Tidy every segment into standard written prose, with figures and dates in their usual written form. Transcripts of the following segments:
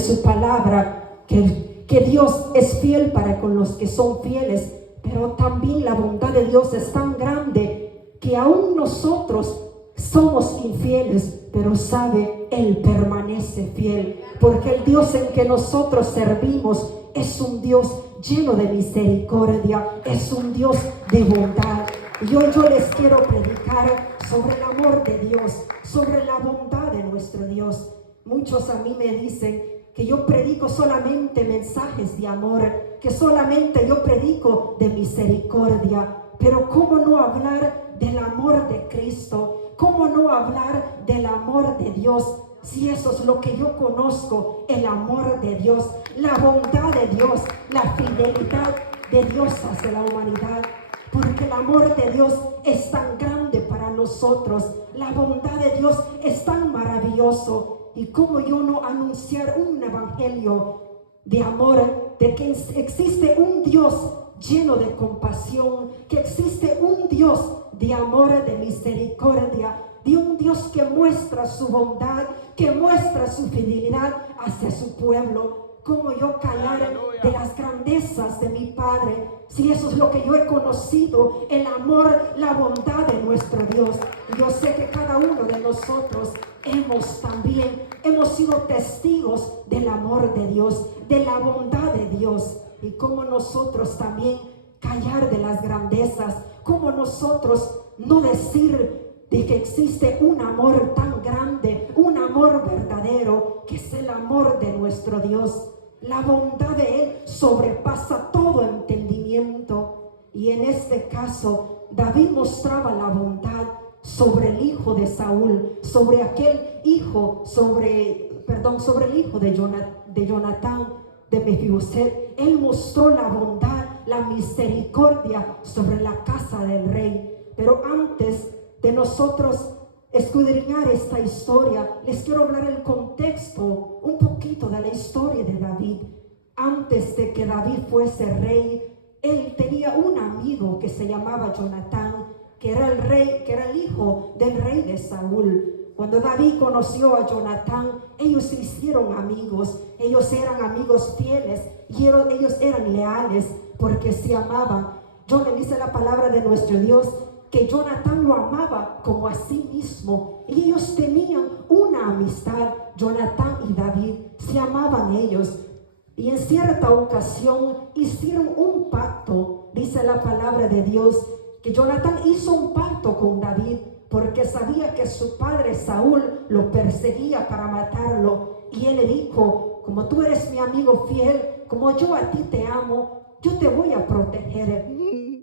su palabra que Dios es fiel para con los que son fieles, pero también la bondad de Dios es tan grande que aún nosotros somos infieles, pero sabe, Él permanece fiel, porque el Dios en que nosotros servimos es un Dios lleno de misericordia, es un Dios de bondad. Y hoy yo les quiero predicar sobre el amor de Dios, sobre la bondad de nuestro Dios. Muchos a mí me dicen que yo predico solamente mensajes de amor, que solamente yo predico de misericordia, pero ¿cómo no hablar del amor de Cristo? ¿Cómo no hablar del amor de Dios? Si eso es lo que yo conozco, el amor de Dios, la bondad de Dios, la fidelidad de Dios hacia la humanidad. Porque el amor de Dios es tan grande para nosotros, la bondad de Dios es tan maravilloso. Y cómo yo no anunciar un evangelio de amor, de que existe un Dios lleno de compasión, que existe un Dios de amor, de misericordia, de un Dios que muestra su bondad, que muestra su fidelidad hacia su pueblo. Cómo yo callar de las grandezas de mi Padre, si eso es lo que yo he conocido, el amor, la bondad de nuestro Dios. Yo sé que cada uno de nosotros hemos sido testigos del amor de Dios, de la bondad de Dios, y cómo nosotros también callar de las grandezas, cómo nosotros no decir de que existe un amor tan grande, un amor verdadero, que es el amor de nuestro Dios. La bondad de Él sobrepasa todo entendimiento. Y en este caso, David mostraba la bondad sobre el hijo de Saúl, sobre aquel hijo, sobre el hijo de Jonatán, de Mefiboset. Él mostró la bondad, la misericordia sobre la casa del rey. Pero antes de nosotros escudriñar esta historia, les quiero hablar el contexto, un poquito de la historia de David. Antes de que David fuese rey, él tenía un amigo que se llamaba Jonatán, que era el hijo del rey de Saúl. Cuando David conoció a Jonatán, ellos se hicieron amigos, ellos eran amigos fieles y ellos eran leales porque se amaban. Yo le dice la palabra de nuestro Dios que Jonatán lo amaba como a sí mismo, y ellos tenían una amistad. Jonatán y David se amaban ellos, y en cierta ocasión hicieron un pacto. Dice la palabra de Dios que Jonatán hizo un pacto con David porque sabía que su padre Saúl lo perseguía para matarlo, y él le dijo: como tú eres mi amigo fiel, como yo a ti te amo, yo te voy a proteger.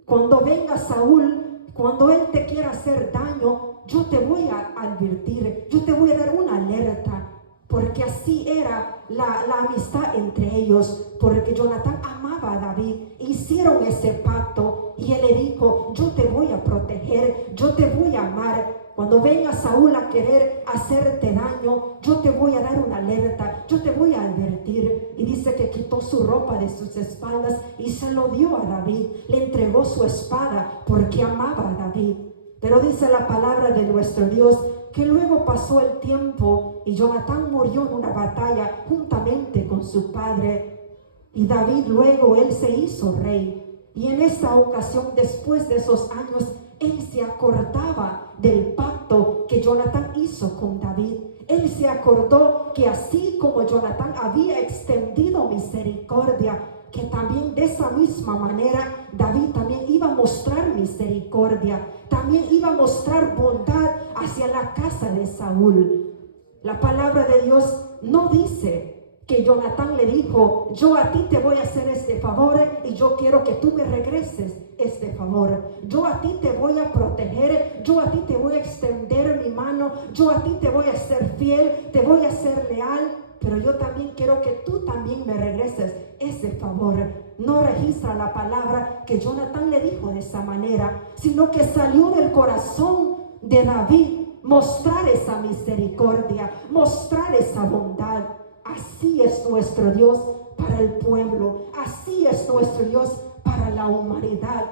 Cuando venga Saúl, cuando él te quiera hacer daño, yo te voy a advertir, yo te voy a dar una alerta. Porque así era la amistad entre ellos, porque Jonatán amaba a David. Hicieron ese pacto y él le dijo: yo te voy a proteger, yo te voy a amar. Cuando venga Saúl a querer hacerte daño, yo te voy a dar una alerta, yo te voy a advertir. Y dice que quitó su ropa de sus espaldas y se lo dio a David. Le entregó su espada porque amaba a David. Pero dice la palabra de nuestro Dios que luego pasó el tiempo y Jonatán murió en una batalla juntamente con su padre. Y David luego él se hizo rey. Y en esta ocasión, después de esos años, él se acordaba del pacto que Jonatán hizo con David. Él se acordó que así como Jonatán había extendido misericordia, que también de esa misma manera David también iba a mostrar misericordia, también iba a mostrar bondad hacia la casa de Saúl. La palabra de Dios no dice que Jonatán le dijo: yo a ti te voy a hacer este favor y yo quiero que tú me regreses este favor. Yo a ti te voy a proteger, yo a ti te voy a extender mi mano, yo a ti te voy a ser fiel, te voy a ser leal, pero yo también quiero que tú también me regreses ese favor. No registra la palabra que Jonatán le dijo de esa manera, sino que salió del corazón de David mostrar esa misericordia, mostrar esa bondad. Así es nuestro Dios para el pueblo, así es nuestro Dios para la humanidad.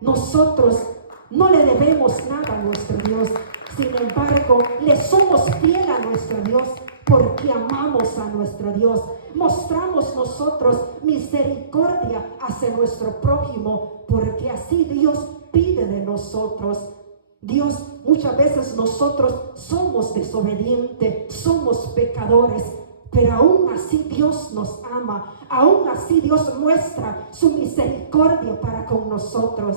Nosotros no le debemos nada a nuestro Dios, Sin embargo, le somos fiel a nuestro Dios porque amamos a nuestro Dios. Mostramos nosotros misericordia hacia nuestro prójimo porque así Dios pide de nosotros. Dios, muchas veces nosotros somos desobedientes, somos pecadores, pero aún así Dios nos ama, aún así Dios muestra su misericordia para con nosotros.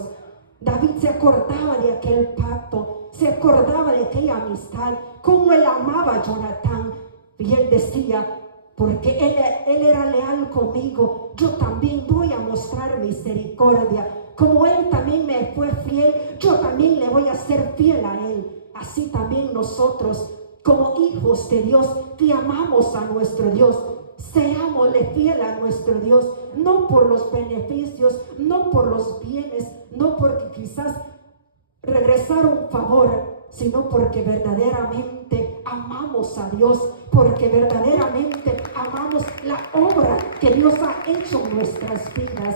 David se acordaba de aquel pacto, se acordaba de aquella amistad, cómo él amaba a Jonatán, y él decía, porque él era leal conmigo, yo también voy a mostrar misericordia. Como él también me fue fiel, yo también le voy a ser fiel a él. Así también nosotros, como hijos de Dios, que amamos a nuestro Dios, seámosle fiel a nuestro Dios, no por los beneficios, no por los bienes, no porque quizás regresar un favor, sino porque verdaderamente amamos a Dios, porque verdaderamente amamos la obra que Dios ha hecho en nuestras vidas.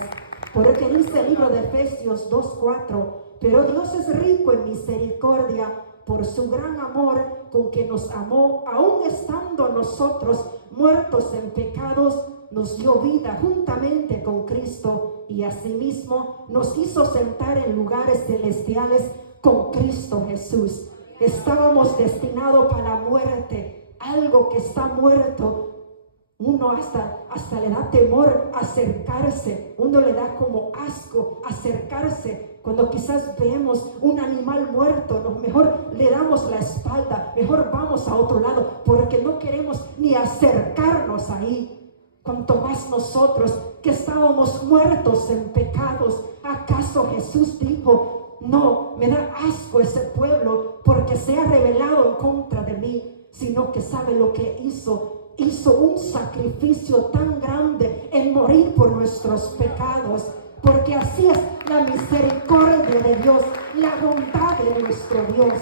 Porque dice el libro de Efesios 2:4, pero Dios es rico en misericordia por su gran amor con que nos amó, aun estando nosotros muertos en pecados, nos dio vida juntamente con Cristo y asimismo nos hizo sentar en lugares celestiales con Cristo Jesús. Estábamos destinados para la muerte, algo que está muerto. Uno hasta le da temor acercarse, uno le da como asco acercarse. Cuando quizás vemos un animal muerto, mejor le damos la espalda, mejor vamos a otro lado, porque no queremos ni acercarnos ahí. Cuanto más nosotros que estábamos muertos en pecados, ¿acaso Jesús dijo, no, me da asco ese pueblo porque se ha rebelado en contra de mí? Sino que sabe lo que hizo un sacrificio tan grande en morir por nuestros pecados, porque así es la misericordia de Dios, la bondad de nuestro Dios.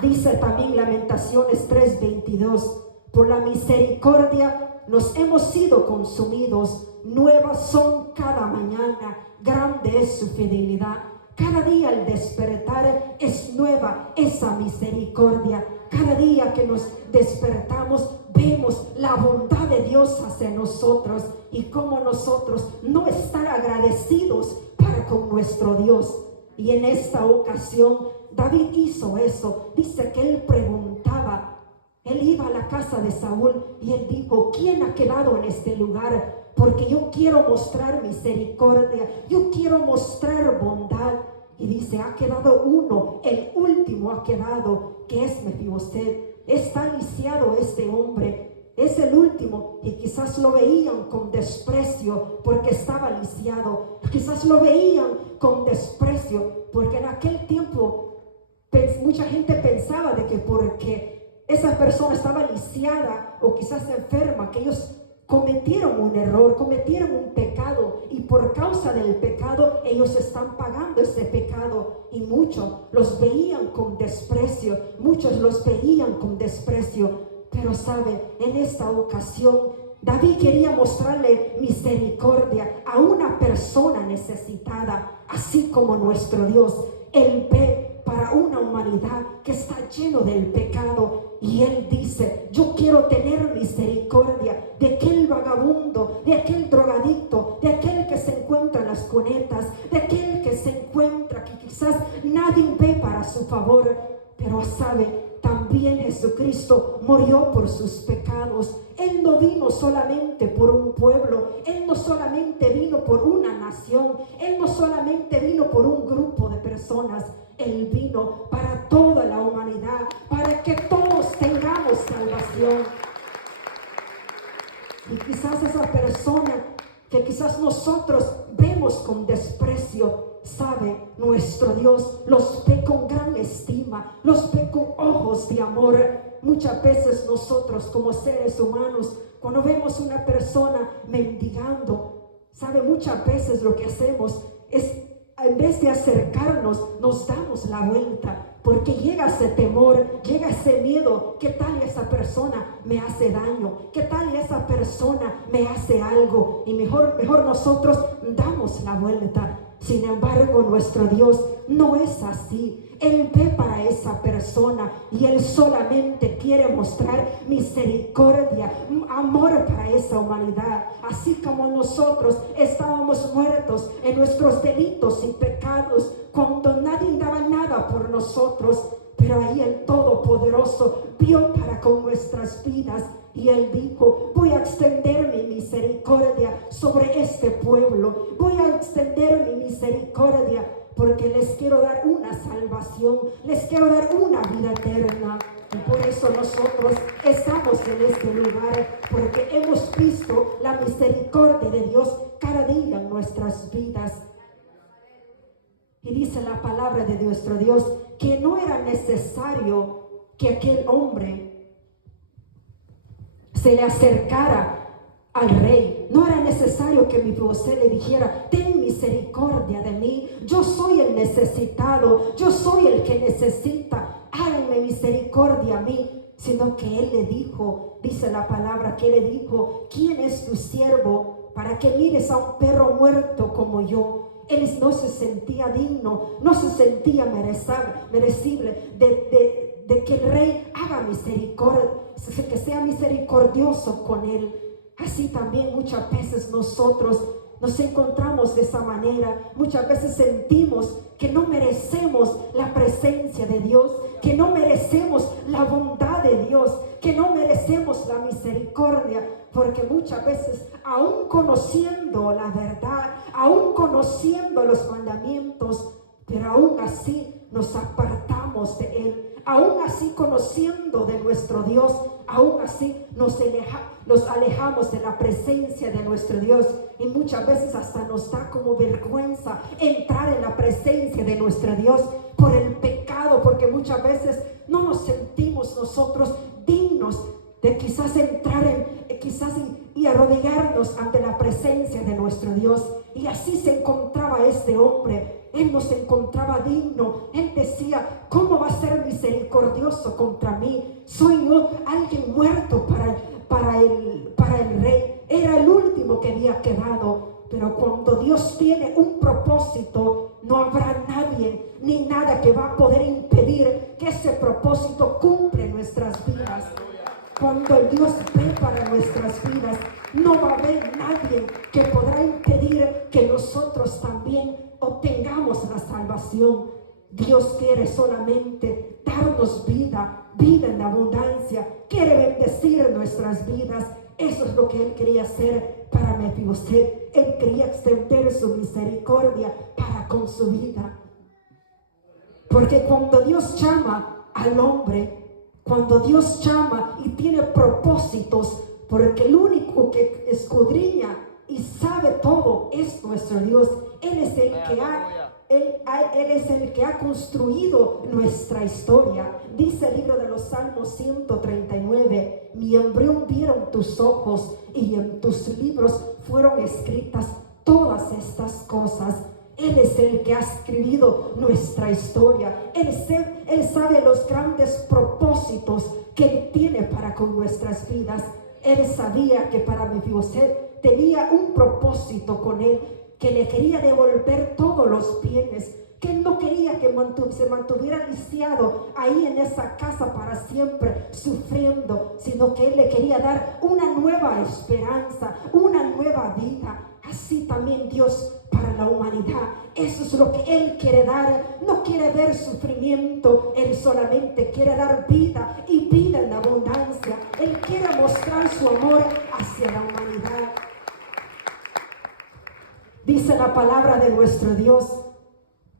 Dice también Lamentaciones 3:22, por la misericordia nos hemos sido consumidos, nuevas son cada mañana, grande es su fidelidad. Cada día al despertar es nueva esa misericordia. Cada día que nos despertamos vemos la bondad de Dios hacia nosotros y cómo nosotros no estar agradecidos para con nuestro Dios. Y en esta ocasión David hizo eso. Dice que él preguntaba, él iba a la casa de Saúl y él dijo, ¿quién ha quedado en este lugar? Porque yo quiero mostrar misericordia, yo quiero mostrar bondad. Y dice, ha quedado uno, el último ha quedado, que es Mefiboset. Está lisiado este hombre, es el último, y quizás lo veían con desprecio porque estaba lisiado. Quizás lo veían con desprecio porque en aquel tiempo mucha gente pensaba de que porque esa persona estaba lisiada o quizás enferma, que ellos cometieron un error, cometieron un pecado, y por causa del pecado ellos están pagando ese pecado. Y muchos los veían con desprecio, muchos los veían con desprecio. Pero sabe, en esta ocasión David quería mostrarle misericordia a una persona necesitada, así como nuestro Dios. Él ve para una humanidad que está lleno del pecado, y él dice, yo quiero tener misericordia de aquel vagabundo, de aquel drogadicto, de aquel que se encuentra en las cunetas, de aquel que se encuentra que quizás nadie ve para su favor. Pero sabe, también Jesucristo murió por sus pecados. Él no vino solamente por un pueblo, Él no solamente vino por una nación, Él no solamente vino por un grupo de personas. Él vino para toda la humanidad, para que todos tengamos salvación. Y quizás esa persona que quizás nosotros vemos con desprecio, sabe, nuestro Dios los ve con gran estima, los ve con ojos de amor. Muchas veces nosotros como seres humanos, cuando vemos una persona mendigando, sabe, muchas veces lo que hacemos es, en vez de acercarnos, nos damos la vuelta, porque llega ese temor, llega ese miedo. ¿Qué tal esa persona me hace daño? ¿Qué tal esa persona me hace algo? Y mejor nosotros damos la vuelta. Sin embargo, nuestro Dios no es así. Él ve para esa persona y Él solamente quiere mostrar misericordia, amor para esa humanidad. Así como nosotros estábamos muertos en nuestros delitos y pecados, cuando nadie daba nada por nosotros, pero ahí el Todopoderoso vio para con nuestras vidas y Él dijo: voy a extender mi misericordia sobre este pueblo, voy a extender mi misericordia porque les quiero dar una salvación, les quiero dar una vida eterna. Y por eso nosotros estamos en este lugar, porque hemos visto la misericordia de Dios cada día en nuestras vidas. Y dice la palabra de nuestro Dios que no era necesario que aquel hombre se le acercara al rey. No era necesario que Mefibosé le dijera: ten misericordia de mí, yo soy el necesitado, yo soy el que necesita, háganme misericordia a mí. Sino que él le dijo, dice la palabra, que le dijo: ¿quién es tu siervo para que mires a un perro muerto como yo? Él no se sentía digno, no se sentía merecible de que el rey haga misericordia, que sea misericordioso con él. Así también muchas veces nosotros nos encontramos de esa manera. Muchas veces sentimos que no merecemos la presencia de Dios, que no merecemos la bondad de Dios, que no merecemos la misericordia, porque muchas veces, aún conociendo la verdad, aún conociendo los mandamientos, pero aún así nos apartamos de Él. Aún así, conociendo de nuestro Dios, aún así nos alejamos de la presencia de nuestro Dios. Y muchas veces hasta nos da como vergüenza entrar en la presencia de nuestro Dios por el pecado, porque muchas veces no nos sentimos nosotros dignos de quizás entrar y arrodillarnos ante la presencia de nuestro Dios. Y así se encontraba este hombre. Él no se encontraba digno. Él decía: ¿cómo va a ser misericordioso contra mí? Soy yo alguien muerto para el rey. Era el último que había quedado. Pero cuando Dios tiene un propósito, no habrá nadie ni nada que va a poder impedir que ese propósito cumpla en nuestras vidas. Cuando el Dios ve para nuestras vidas, no va a haber nadie que podrá impedir que nosotros también obtengamos la salvación. Dios quiere solamente darnos vida en abundancia. Quiere bendecir nuestras vidas. Eso es lo que Él quería hacer para Mefibosé. Él quería extender su misericordia para con su vida. Porque cuando Dios llama al hombre, cuando Dios llama y tiene propósitos, porque el único que escudriña y sabe todo es nuestro Dios. Él es el que ha construido nuestra historia. Dice el libro de los Salmos 139: mi embrión vieron tus ojos, y en tus libros fueron escritas todas estas cosas. Él es el que ha escrito nuestra historia. Él sabe los grandes propósitos que Él tiene para con nuestras vidas. Él sabía que para Mefibosé tenía un propósito con él, que le quería devolver todos los bienes, que él no quería que se mantuviera lisiado ahí en esa casa para siempre sufriendo, sino que él le quería dar una nueva esperanza, una nueva vida. Así también Dios para la humanidad. Eso es lo que Él quiere dar. No quiere ver sufrimiento. Él solamente quiere dar vida, y vida en abundancia. Él quiere mostrar su amor hacia la humanidad. Dice la palabra de nuestro Dios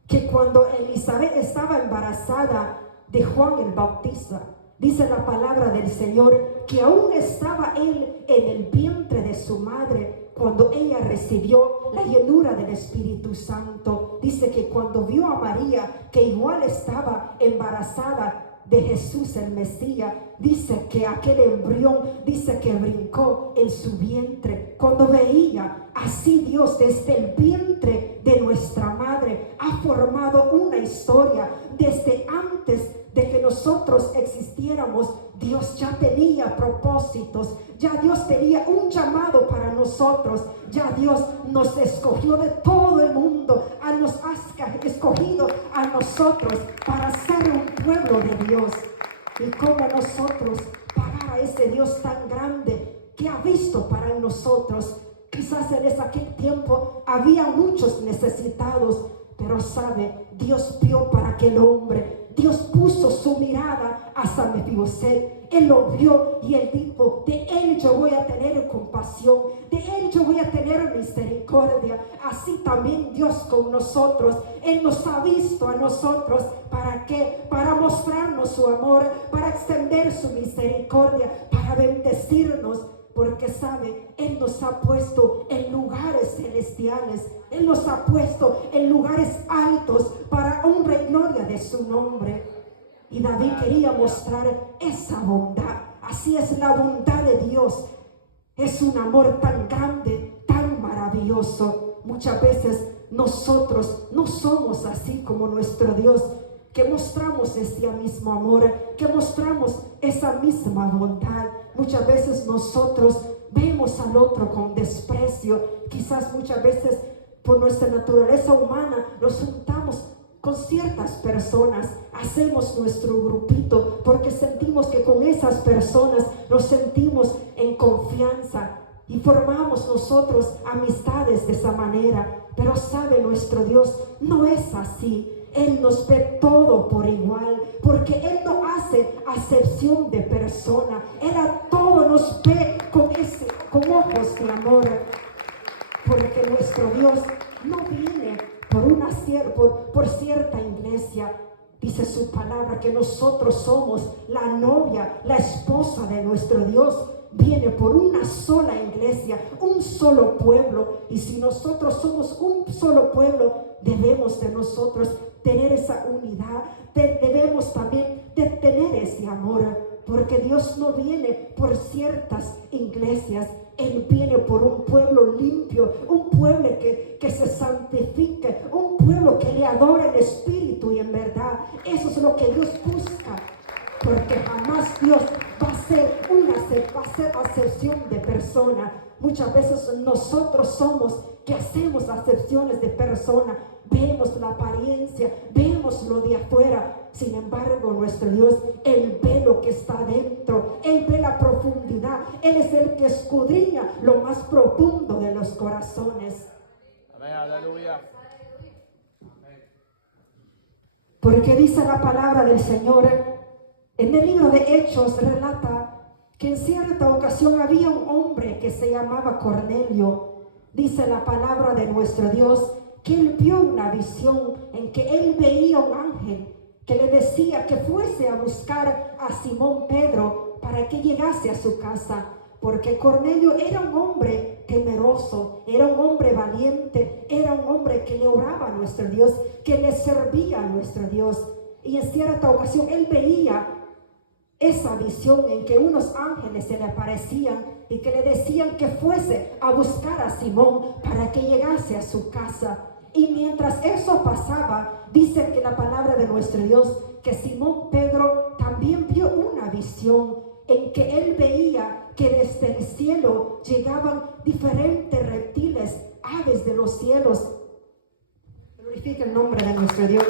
que cuando Elizabeth estaba embarazada de Juan el Bautista, dice la palabra del Señor que aún estaba él en el vientre de su madre cuando ella recibió la llenura del Espíritu Santo. Dice que cuando vio a María, que igual estaba embarazada de Jesús el Mesías, dice que aquel embrión, dice que brincó en su vientre cuando veía. Así Dios desde el vientre de nuestra madre ha formado una historia desde antes de que nosotros existiéramos, Dios ya tenía propósitos, ya Dios tenía un llamado para nosotros, ya Dios nos escogió de todo el mundo, nos ha escogido a nosotros para ser un pueblo de Dios. Y como nosotros pagar a ese Dios tan grande que ha visto para nosotros. Quizás en aquel tiempo había muchos necesitados, pero sabe, Dios vio para aquel hombre. Dios puso su mirada hacia Mefiboset. Él lo vio y él dijo: de él yo voy a tener compasión, de él yo voy a tener misericordia. Así también Dios con nosotros. Él nos ha visto a nosotros. ¿Para qué? Para mostrarnos su amor, para extender su misericordia, para bendecirnos. Porque sabe, Él nos ha puesto en lugares celestiales. Él nos ha puesto en lugares altos para honra y gloria de su nombre. Y David quería mostrar esa bondad. Así es la bondad de Dios. Es un amor tan grande, tan maravilloso. Muchas veces nosotros no somos así como nuestro Dios, que mostramos ese mismo amor, que mostramos esa misma bondad. Muchas veces nosotros vemos al otro con desprecio. Quizás muchas veces por nuestra naturaleza humana nos juntamos con ciertas personas, hacemos nuestro grupito porque sentimos que con esas personas nos sentimos en confianza y formamos nosotros amistades de esa manera. Pero sabe, nuestro Dios no es así. Él nos ve todo por igual, porque Él no hace acepción de persona. Él a todo nos ve con ojos de amor, porque nuestro Dios no viene por cierta iglesia. Dice su palabra que nosotros somos la novia, la esposa de nuestro Dios. Viene por una sola iglesia, un solo pueblo. Y si nosotros somos un solo pueblo, debemos de nosotros tener esa unidad. Debemos también de tener ese amor, porque Dios no viene por ciertas iglesias. Él viene por un pueblo limpio, un pueblo que se santifique, un pueblo que le adore en espíritu y en verdad. Eso es lo que Dios busca, porque jamás Dios va a hacer acepción de persona. Muchas veces nosotros somos que hacemos acepciones de persona. Vemos la apariencia, vemos lo de afuera. Sin embargo, nuestro Dios, Él ve lo que está dentro. Él ve la profundidad. Él es el que escudriña lo más profundo de los corazones. Amén, aleluya. Porque dice la palabra del Señor, en el libro de Hechos relata que en cierta ocasión había un hombre que se llamaba Cornelio. Dice la palabra de nuestro Dios que él vio una visión en que él veía un ángel que le decía que fuese a buscar a Simón Pedro para que llegase a su casa, porque Cornelio era un hombre temeroso, era un hombre valiente, era un hombre que le oraba a nuestro Dios, que le servía a nuestro Dios. Y en cierta ocasión él veía esa visión en que unos ángeles se le aparecían y que le decían que fuese a buscar a Simón para que llegase a su casa. Y mientras eso pasaba, dice que la palabra de nuestro Dios, que Simón Pedro también vio una visión en que él veía que desde el cielo llegaban diferentes reptiles, aves de los cielos. Glorifica el nombre de nuestro Dios.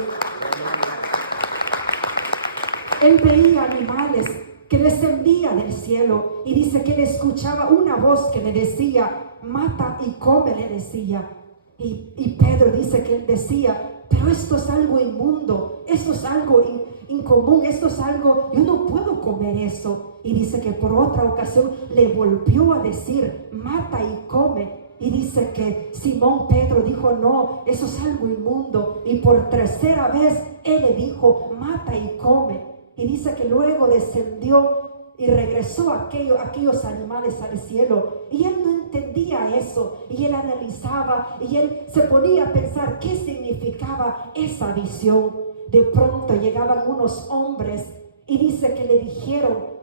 Él veía animales que descendían del cielo y dice que él escuchaba una voz que le decía: mata y come, le decía. Y Pedro dice que él decía: pero esto es algo inmundo, esto es algo incomún, esto es algo, yo no puedo comer eso. Y dice que por otra ocasión le volvió a decir: mata y come. Y dice que Simón Pedro dijo: no, eso es algo inmundo. Y por tercera vez él le dijo: mata y come. Y dice que luego descendió y regresó aquellos animales al cielo. Y él no entendía eso. Y él analizaba y él se ponía a pensar qué significaba esa visión. De pronto llegaban unos hombres y dice que le dijeron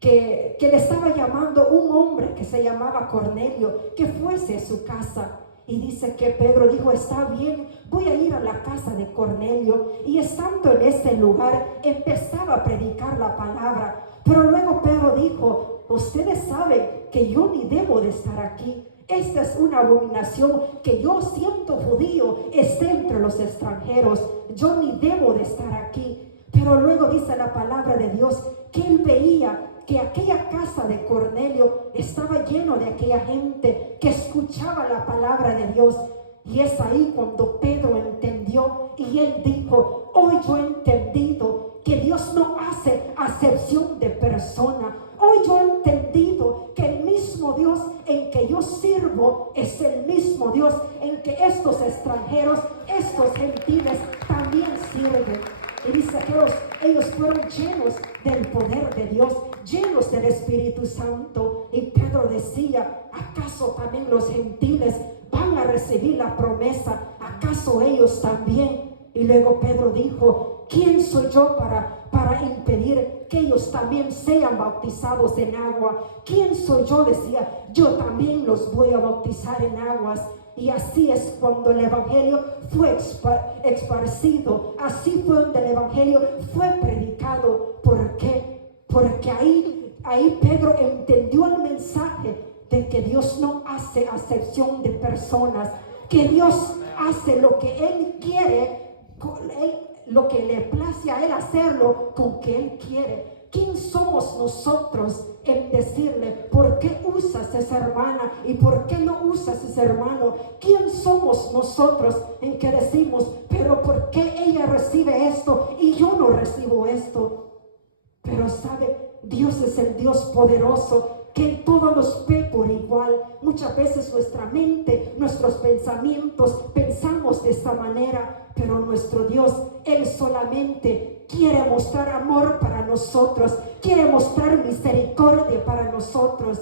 que le estaba llamando un hombre que se llamaba Cornelio, que fuese a su casa. Y dice que Pedro dijo, está bien, voy a ir a la casa de Cornelio. Y estando en ese lugar, empezaba a predicar la palabra. Pero luego Pedro dijo, ustedes saben que yo ni debo de estar aquí. Esta es una abominación, que yo, siendo judío, esté entre los extranjeros. Yo ni debo de estar aquí. Pero luego dice la palabra de Dios que él veía que aquella casa de Cornelio estaba lleno de aquella gente que escuchaba la palabra de Dios. Y es ahí cuando Pedro entendió y él dijo, hoy yo he entendido que Dios no hace acepción de persona. Hoy yo he entendido que el mismo Dios en que yo sirvo es el mismo Dios en que estos extranjeros, estos gentiles también sirven. Y dice que ellos fueron llenos del poder de Dios, llenos del Espíritu Santo. Y Pedro decía, ¿acaso también los gentiles van a recibir la promesa? ¿Acaso ellos también? Y luego Pedro dijo, ¿quién soy yo para impedir que ellos también sean bautizados en agua? ¿Quién soy yo? Decía, yo también los voy a bautizar en aguas. Y así es cuando el evangelio fue esparcido, así fue donde el evangelio fue predicado. ¿Por qué? Porque ahí Pedro entendió el mensaje de que Dios no hace acepción de personas, que Dios hace lo que Él quiere, lo que le place a Él hacerlo con que Él quiere. ¿Quién somos nosotros en decirle, ¿por qué usas esa hermana y por qué no usas ese hermano? ¿Quién somos nosotros en que decimos, pero ¿por qué ella recibe esto y yo no recibo esto? Pero sabe, Dios es el Dios poderoso que en todo nos ve por igual. Muchas veces nuestra mente, nuestros pensamientos, pensamos de esta manera, pero nuestro Dios, Él solamente quiere mostrar amor para nosotros, quiere mostrar misericordia para nosotros.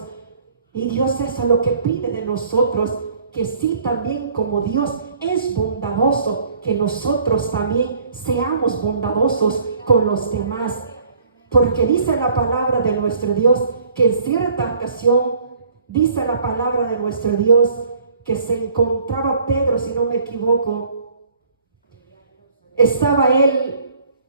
Y Dios eso es lo que pide de nosotros, que sí también como Dios es bondadoso, que nosotros también seamos bondadosos con los demás. Porque dice la palabra de nuestro Dios que en cierta ocasión, dice la palabra de nuestro Dios que se encontraba Pedro, si no me equivoco, estaba él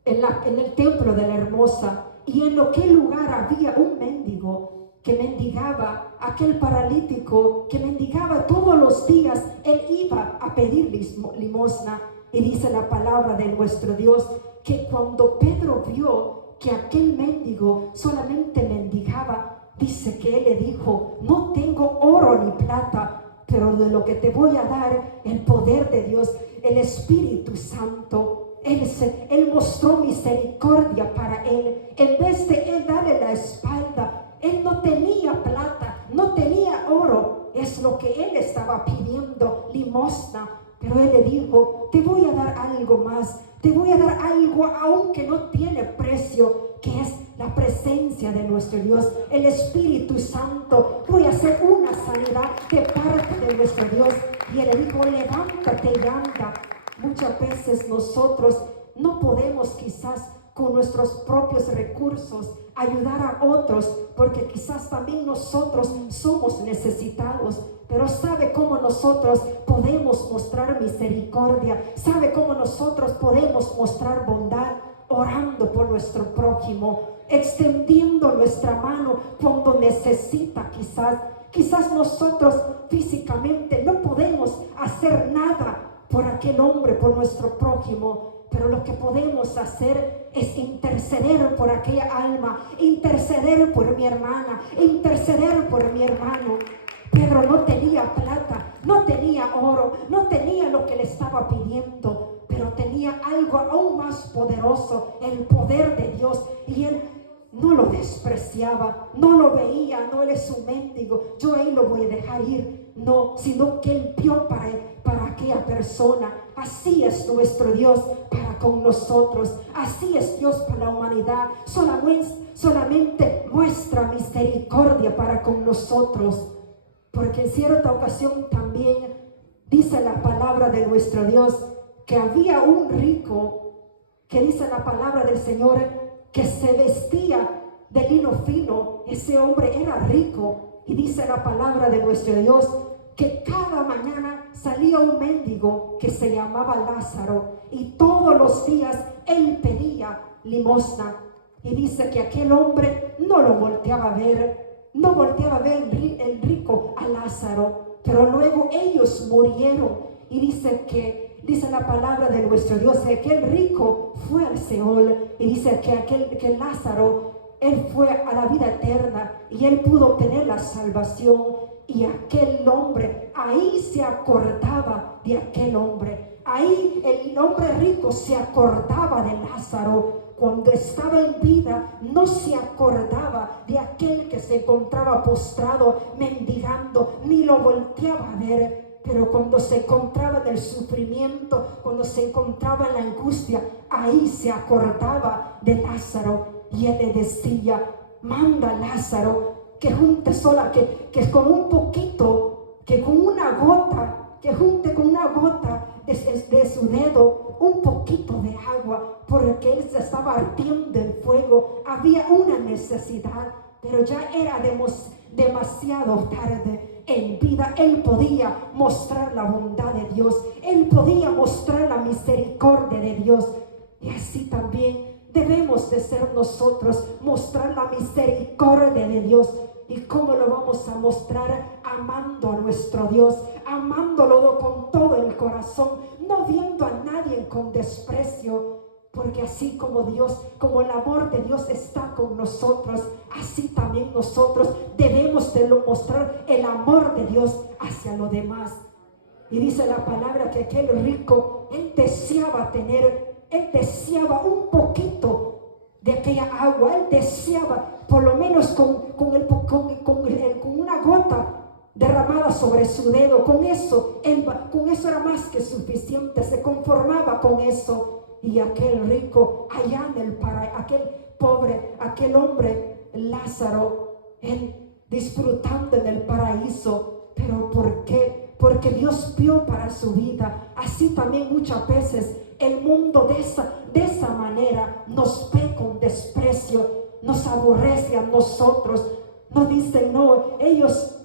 en el templo de la Hermosa, y en aquel lugar había un mendigo que mendigaba, aquel paralítico que mendigaba todos los días. Él iba a pedir limosna. Y dice la palabra de nuestro Dios que cuando Pedro vio que aquel mendigo solamente mendigaba, dice que él le dijo, no tengo oro ni plata, pero de lo que te voy a dar, el poder de Dios, el Espíritu Santo. Él mostró misericordia para él. En vez de él darle la espalda, él no tenía plata, no tenía oro, es lo que él estaba pidiendo, limosna. Pero él le dijo, te voy a dar algo más, te voy a dar algo aunque no tiene precio, que es la presencia de nuestro Dios, el Espíritu Santo. Voy a hacer una sanidad de parte de nuestro Dios. Y él le dijo, levántate y anda. Muchas veces nosotros no podemos quizás con nuestros propios recursos ayudar a otros, porque quizás también nosotros somos necesitados. Pero sabe cómo nosotros podemos mostrar misericordia, sabe cómo nosotros podemos mostrar bondad, orando por nuestro prójimo, extendiendo nuestra mano cuando necesita. Quizás nosotros físicamente no podemos hacer nada por aquel hombre, por nuestro prójimo, pero lo que podemos hacer es interceder por aquella alma, interceder por mi hermana, interceder por mi hermano. Pedro no tenía plata, no tenía oro, no tenía lo que le estaba pidiendo, pero tenía algo aún más poderoso, el poder de Dios. Y él no lo despreciaba, no lo veía, no, él es un mendigo, yo ahí lo voy a dejar ir. No, sino que él vio para aquella persona. Así es nuestro Dios para con nosotros, así es Dios para la humanidad. Solamente muestra misericordia para con nosotros. Porque en cierta ocasión también dice la palabra de nuestro Dios que había un rico, que dice la palabra del Señor, que se vestía de lino fino. Ese hombre era rico, y dice la palabra de nuestro Dios que cada mañana salía un mendigo que se llamaba Lázaro y todos los días él pedía limosna. Y dice que aquel hombre no lo volteaba a ver, no volteaba a ver el rico a Lázaro, pero luego ellos murieron. Y dice la palabra de nuestro Dios que aquel rico fue al Seol, y dice que Lázaro, él fue a la vida eterna y él pudo obtener la salvación. Y aquel hombre, ahí se acordaba de aquel hombre. Ahí el hombre rico se acordaba de Lázaro. Cuando estaba en vida, no se acordaba de aquel que se encontraba postrado, mendigando, ni lo volteaba a ver. Pero cuando se encontraba en el sufrimiento, cuando se encontraba en la angustia, ahí se acordaba de Lázaro. Y él le decía: manda a Lázaro que junte sola, que con un poquito, que con una gota, que junte con una gota de su dedo un poquito de agua, porque él se estaba ardiendo en fuego. Había una necesidad, pero ya era demasiado tarde. En vida él podía mostrar la bondad de Dios, él podía mostrar la misericordia de Dios. Y así también debemos de ser nosotros, mostrar la misericordia de Dios. ¿Y cómo lo vamos a mostrar? Amando a nuestro Dios, amándolo con todo el corazón, no viendo a nadie con desprecio. Porque así como Dios, como el amor de Dios está con nosotros, así también nosotros debemos de mostrar el amor de Dios hacia los demás. Y dice la palabra que aquel rico, él deseaba un poquito de aquella agua. Él deseaba por lo menos con una gota derramada sobre su dedo. Con eso era más que suficiente, se conformaba con eso. Y aquel rico allá en el paraíso, aquel hombre Lázaro, él disfrutando en el paraíso. ¿Pero por qué? Porque Dios vio para su vida. Así también muchas veces el mundo de esa manera nos ve con desprecio, nos aborrece a nosotros, nos dicen: no, ellos,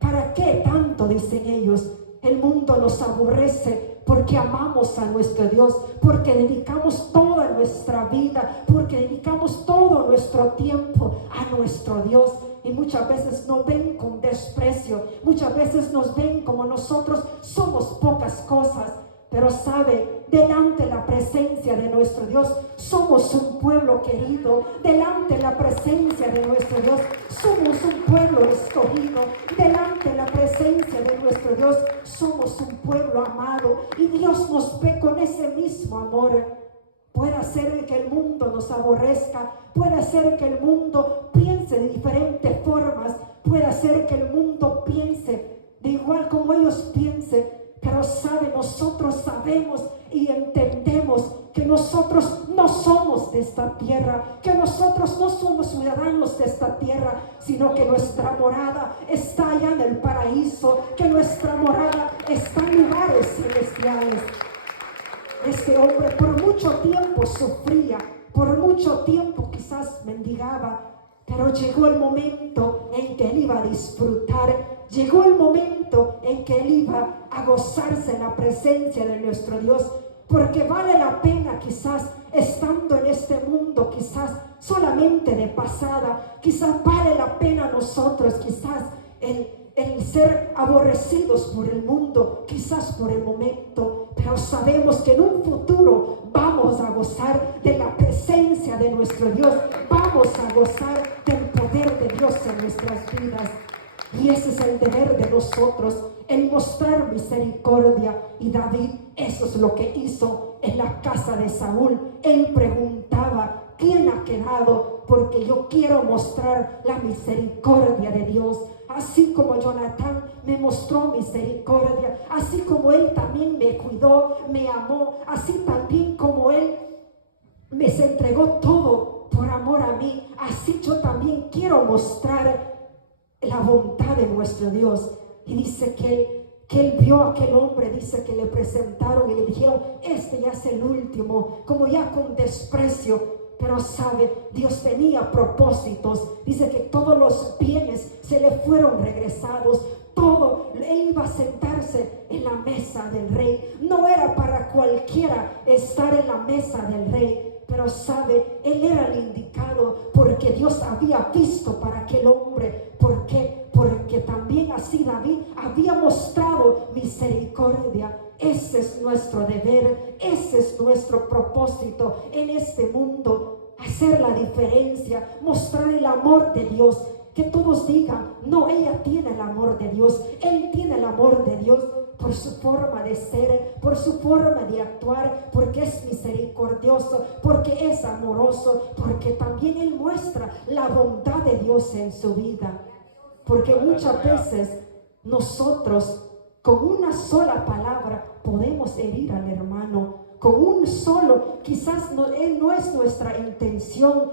¿para qué tanto? Dicen ellos. El mundo nos aborrece porque amamos a nuestro Dios, porque dedicamos toda nuestra vida, porque dedicamos todo nuestro tiempo a nuestro Dios. Y muchas veces nos ven con desprecio, muchas veces nos ven como nosotros somos pocas cosas. Pero sabe, delante de la presencia de nuestro Dios somos un pueblo querido. Delante de la presencia de nuestro Dios somos un pueblo escogido. Delante de la presencia de nuestro Dios somos un pueblo amado. Y Dios nos ve con ese mismo amor. Puede ser que el mundo nos aborrezca, puede ser que el mundo piense de diferentes formas, puede ser que el mundo piense de igual como ellos piensen. Pero sabe, nosotros sabemos y entendemos que nosotros no somos de esta tierra, que nosotros no somos ciudadanos de esta tierra, sino que nuestra morada está allá en el paraíso, que nuestra morada está en lugares celestiales. Este hombre por mucho tiempo sufría, por mucho tiempo quizás mendigaba, pero llegó el momento en que él iba a disfrutar. Llegó el momento en que él iba a gozarse en la presencia de nuestro Dios, porque vale la pena quizás estando en este mundo, quizás solamente de pasada, quizás vale la pena nosotros, quizás el ser aborrecidos por el mundo, quizás por el momento, pero sabemos que en un futuro vamos a gozar de la presencia de nuestro Dios, vamos a gozar del poder de Dios en nuestras vidas. Y ese es el deber de nosotros, el mostrar misericordia. Y David, eso es lo que hizo en la casa de Saúl. Él preguntaba: ¿quién ha quedado? Porque yo quiero mostrar la misericordia de Dios. Así como Jonatán me mostró misericordia, así como él también me cuidó, me amó, así también como él me se entregó todo por amor a mí, así yo también quiero mostrar la bondad de nuestro Dios. Y dice que él vio a aquel hombre, dice que le presentaron y le dijeron: este ya es el último, como ya con desprecio. Pero sabe, Dios tenía propósitos. Dice que todos los bienes se le fueron regresados. Todo, él iba a sentarse en la mesa del rey. No era para cualquiera estar en la mesa del rey. Pero sabe, él era el indicado porque Dios había visto para aquel hombre. ¿Por qué? Porque también así David había mostrado misericordia. Ese es nuestro deber, ese es nuestro propósito en este mundo. Hacer la diferencia, mostrar el amor de Dios. Que todos digan, no, ella tiene el amor de Dios, él tiene el amor de Dios. Por su forma de ser, por su forma de actuar, porque es misericordioso, porque es amoroso, porque también él muestra la bondad de Dios en su vida. Porque muchas veces nosotros con una sola palabra podemos herir al hermano, con un solo, quizás no es nuestra intención,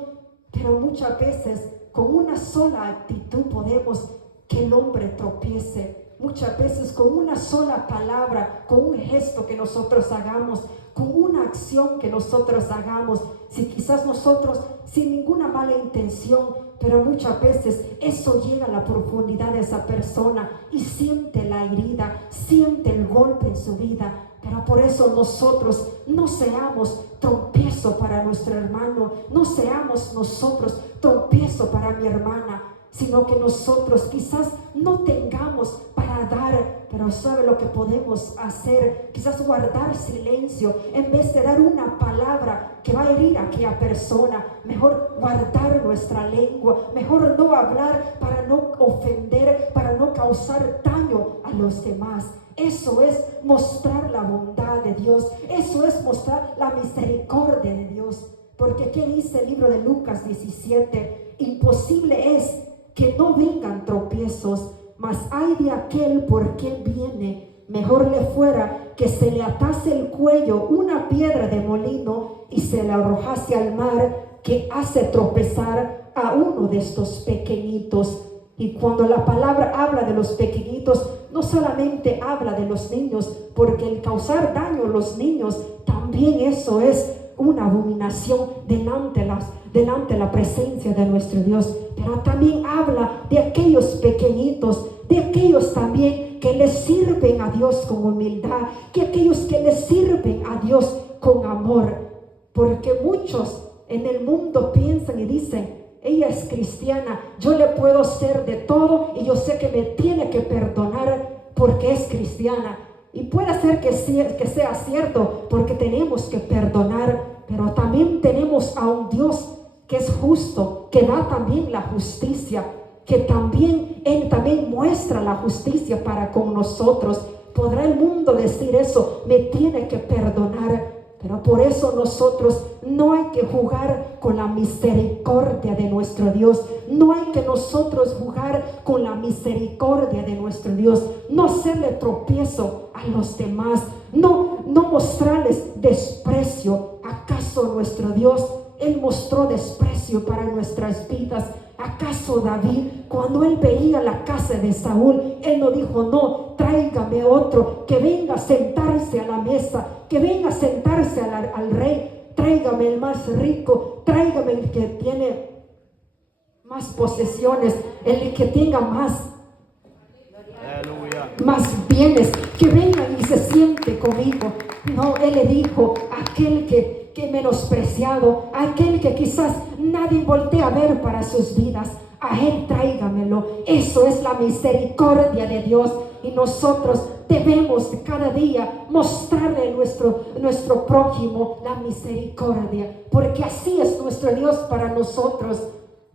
pero muchas veces con una sola actitud podemos que el hombre tropiece. Muchas veces con una sola palabra, con un gesto que nosotros hagamos, con una acción que nosotros hagamos, si quizás nosotros sin ninguna mala intención, pero muchas veces eso llega a la profundidad de esa persona y siente la herida, siente el golpe en su vida. Pero por eso nosotros no seamos tropiezo para nuestro hermano, no seamos nosotros tropiezo para mi hermana, sino que nosotros quizás no tengamos para dar, pero ¿sabe lo que podemos hacer? Quizás guardar silencio en vez de dar una palabra que va a herir a aquella persona. Mejor guardar nuestra lengua, mejor no hablar para no ofender, para no causar daño a los demás. Eso es mostrar la bondad de Dios, eso es mostrar la misericordia de Dios. Porque ¿qué dice el libro de Lucas 17? Imposible es que no vengan tropiezos, mas ay de aquel por quien viene. Mejor le fuera que se le atase el cuello una piedra de molino y se le arrojase al mar, que hace tropezar a uno de estos pequeñitos. Y cuando la palabra habla de los pequeñitos, no solamente habla de los niños, porque el causar daño a los niños, también eso es una abominación delante de la presencia de nuestro Dios. Pero también habla de aquellos pequeñitos, de aquellos también que le sirven a Dios con humildad, que aquellos que le sirven a Dios con amor. Porque muchos en el mundo piensan y dicen, ella es cristiana, yo le puedo hacer de todo y yo sé que me tiene que perdonar porque es cristiana. Y puede ser que sea cierto, porque tenemos que perdonar, pero también tenemos a un Dios que es justo, que da también la justicia, que también Él también muestra la justicia para con nosotros. Podrá el mundo decir eso, me tiene que perdonar, pero por eso nosotros no hay que jugar con la misericordia de nuestro Dios. No hay que nosotros jugar con la misericordia de nuestro Dios. No hacerle tropiezo a los demás. No mostrarles desprecio. ¿Acaso nuestro Dios, Él mostró desprecio para nuestras vidas? ¿Acaso David, cuando él veía la casa de Saúl, él no dijo, no, tráigame otro que venga a sentarse a la mesa, que venga a sentarse al rey, tráigame el más rico, tráigame el que tiene más posesiones, el que tenga más bienes, que vengan y se siente conmigo? No, él le dijo, aquel que menospreciado, aquel que quizás nadie voltea a ver para sus vidas, a él tráigamelo. Eso es la misericordia de Dios, y nosotros debemos cada día mostrarle a nuestro prójimo la misericordia, porque así es nuestro Dios para nosotros.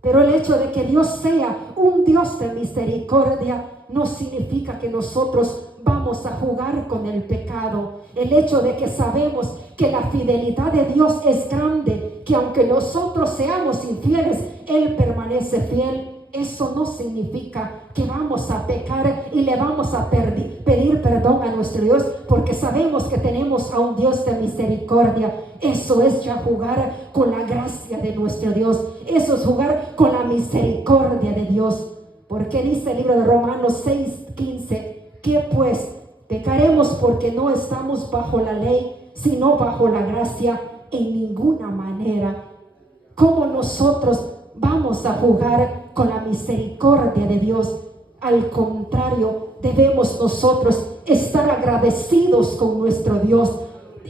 Pero el hecho de que Dios sea un Dios de misericordia no significa que nosotros vamos a jugar con el pecado. El hecho de que sabemos que la fidelidad de Dios es grande, que aunque nosotros seamos infieles, Él permanece fiel. Eso no significa que vamos a pecar y le vamos a pedir perdón a nuestro Dios, porque sabemos que tenemos a un Dios de misericordia. Eso es ya jugar con la gracia de nuestro Dios. Eso es jugar con la misericordia de Dios. Porque dice el libro de Romanos 6:15, que pues pecaremos porque no estamos bajo la ley, sino bajo la gracia. En ninguna manera. ¿Cómo nosotros vamos a jugar con la misericordia de Dios? Al contrario, debemos nosotros estar agradecidos con nuestro Dios.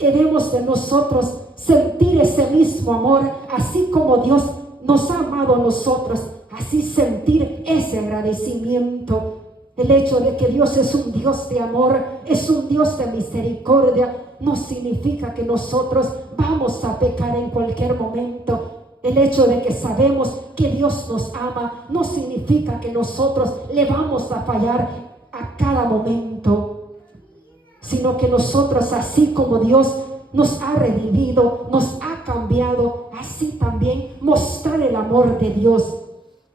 Debemos de nosotros sentir ese mismo amor, así como Dios nos ha amado a nosotros, así sentir ese agradecimiento. El hecho de que Dios es un Dios de amor, es un Dios de misericordia, no significa que nosotros vamos a pecar en cualquier momento. El hecho de que sabemos que Dios nos ama no significa que nosotros le vamos a fallar a cada momento, sino que nosotros, así como Dios nos ha redimido, nos ha cambiado, así también mostrar el amor de Dios.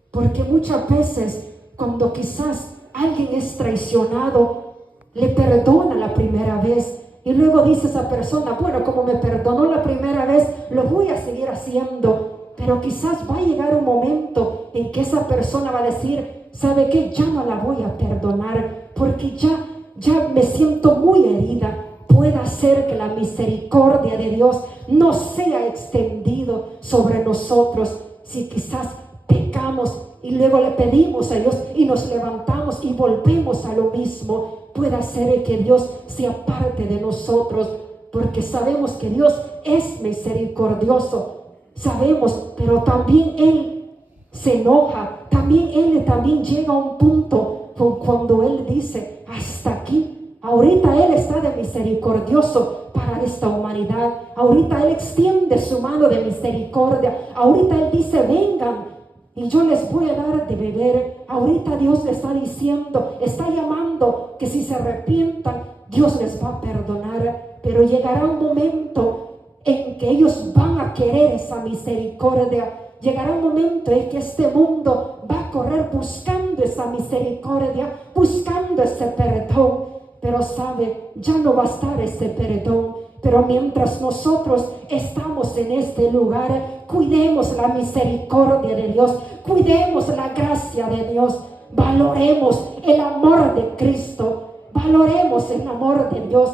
Porque muchas veces cuando quizás alguien es traicionado, le perdona la primera vez y luego dice esa persona, bueno, como me perdonó la primera vez, lo voy a seguir haciendo. Pero quizás va a llegar un momento en que esa persona va a decir, ¿sabe qué? Ya no la voy a perdonar porque ya me siento muy herida. Puede ser que la misericordia de Dios no sea extendido sobre nosotros si quizás pecamos y luego le pedimos a Dios y nos levantamos y volvemos a lo mismo. Puede ser que Dios se aparte de nosotros porque sabemos que Dios es misericordioso. Sabemos, pero también Él se enoja, también llega a un punto cuando Él dice, hasta aquí. Ahorita Él está de misericordioso para esta humanidad, ahorita Él extiende su mano de misericordia, ahorita Él dice, vengan y yo les voy a dar de beber. Ahorita Dios le está diciendo, está llamando que si se arrepientan, Dios les va a perdonar, pero llegará un momento en que ellos van a querer esa misericordia. Llegará un momento en que este mundo va a correr buscando esa misericordia, buscando ese perdón, pero sabe, ya no va a estar ese perdón. Pero mientras nosotros estamos en este lugar, cuidemos la misericordia de Dios, cuidemos la gracia de Dios, valoremos el amor de Cristo, valoremos el amor de Dios,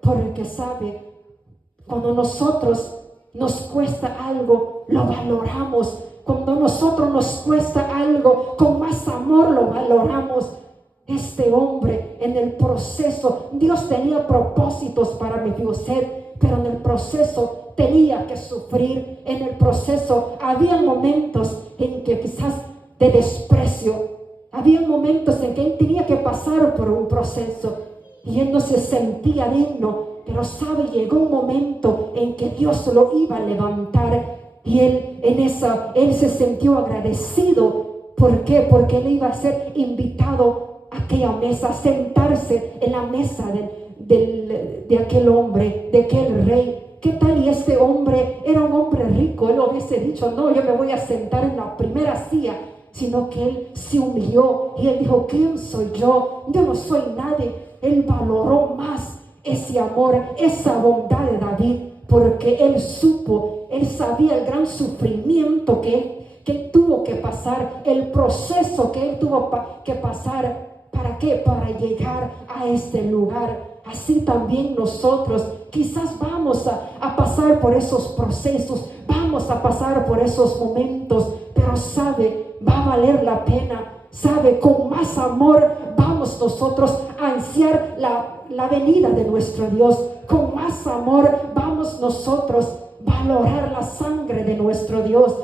porque sabe, cuando nosotros nos cuesta algo, lo valoramos. Cuando nosotros nos cuesta algo, con más amor lo valoramos. Este hombre en el proceso, Dios tenía propósitos para Mefiboset, pero en el proceso tenía que sufrir. En el proceso había momentos en que quizás de desprecio, había momentos en que él tenía que pasar por un proceso y él no se sentía digno. Pero sabe, llegó un momento en que Dios lo iba a levantar y él se sintió agradecido. ¿Por qué? Porque él iba a ser invitado a aquella mesa, a sentarse en la mesa de aquel hombre, de aquel rey. ¿Qué tal? Y este hombre era un hombre rico. Él hubiese dicho, no, yo me voy a sentar en la primera silla, sino que él se humilló y él dijo, ¿quién soy yo? Yo no soy nadie. Él valoró más ese amor, esa bondad de David, porque él sabía el gran sufrimiento que él tuvo que pasar, el proceso que él tuvo que pasar. ¿Para qué? Para llegar a este lugar. Así también nosotros quizás vamos a pasar por esos procesos, vamos a pasar por esos momentos, pero sabe, va a valer la pena. Sabe, con más amor vamos nosotros a ansiar la venida de nuestro Dios. Con más amor vamos nosotros a valorar la sangre de nuestro Dios.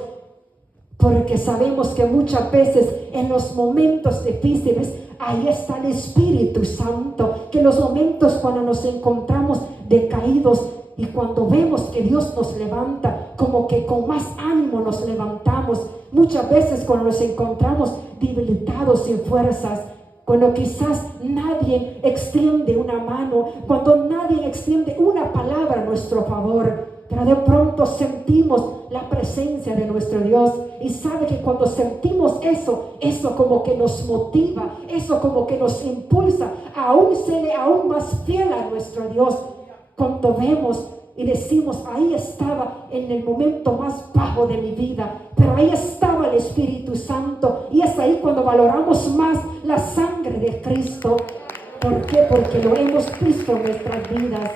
Porque sabemos que muchas veces en los momentos difíciles, ahí está el Espíritu Santo. Que en los momentos cuando nos encontramos decaídos y cuando vemos que Dios nos levanta, como que con más ánimo nos levantamos. Muchas veces cuando nos encontramos debilitados, sin fuerzas, cuando quizás nadie extiende una mano, cuando nadie extiende una palabra a nuestro favor, pero de pronto sentimos la presencia de nuestro Dios. Y sabe que cuando sentimos eso como que nos motiva, eso como que nos impulsa a aún serle aún más fiel a nuestro Dios. Cuando vemos y decimos, ahí estaba en el momento más bajo de mi vida, pero ahí estaba el Espíritu Santo. Y es ahí cuando valoramos más la sangre de Cristo. ¿Por qué? Porque lo hemos visto en nuestras vidas.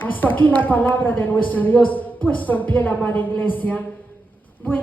Hasta aquí la palabra de nuestro Dios. Puesto en pie la amada iglesia.